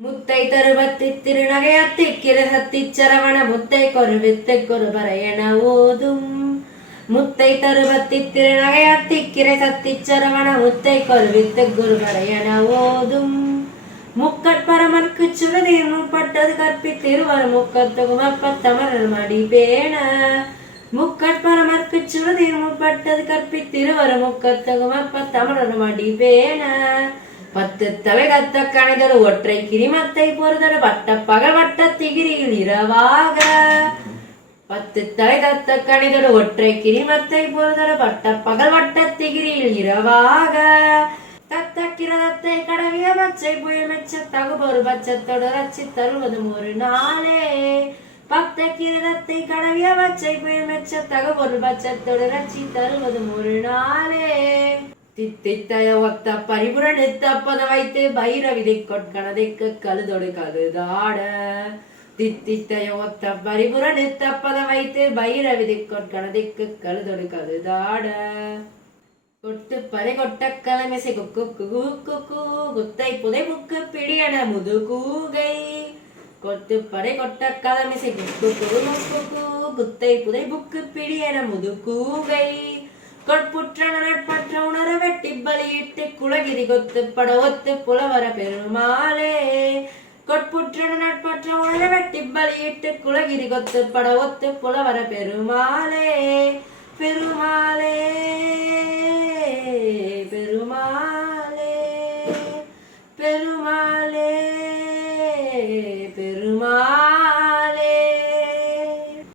முத்தை தருவத்தி திருநகையத்திக்கிற சத்திச்சரவண முத்தை கொரு பரையன ஓதும். முத்தை தருவத்தி திருநகையத்திக்கிற சத்திச்சரவண முத்தை குரு பரையன ஓதும். முக்கட்பரமர்க்கு சுருதியில் முற்பட்டது கற்பித்திருவர் முக்கத்துகுமப்பத்தமரர் மடிபேண. முக்கட்பரமர்க்கு சுருதியில் முற்பட்டது கற்பித்திருவர் முக்கத்துகுமப்பத்தமரர் மடிபேண. பத்து தலை கத்த கணிதரு ஒற்றை கிரிமத்தை பொறுதரு வட்ட பகல் வட்ட திகிரியில் இரவாக. பத்து தலை கத்த கணிதரு ஒற்றை கிரிமத்தை பொறுதரு வட்ட பகல் வட்ட திகிரியில் இரவாக. தத்த கிரதத்தை கடவிய பச்சை புயல் மெச்ச தகுபொரு பட்சத்தோடு ரச்சி தருவதும் ஒரு நாளே. பக்த கிரதத்தை கடவிய பச்சை புயல் மெச்ச தகுபொரு பட்சத்தோடு ரச்சி தருவதும் ஒரு நாளே. தித்தித்தய ஒத்த பரிபுர நித்தப்பத வைத்து பைரவிதை கொட்கணதைக்கு கழுதொடு கழுதாட. தித்தித்தய ஒத்த பரிபுர நித்தப்பத வைத்து பைரவிதை கொட்கணதைக்கு கழுதொடு கழுதாட. கொட்டு பறை கொட்ட கலமிசை குக்கு குக்கு குத்தை புதை புக்கு பிடியன முது கூகை. கொட்டு பறை கொட்ட கலமிசை குக்கு குக்கு குத்தை புதை புக்கு பிடியன முது கூகை. கொட்புற்ற நட்பற்ற உணர வெட்டி பலியிட்டு குலகிரி கொத்து பட ஒத்து புலவர பெருமாளே. கொட்புற்ற நட்பற்ற உணர வெட்டி பலியிட்டு குலகிரி கொத்து பட ஒத்து புலவர பெருமாளே. பெருமாளே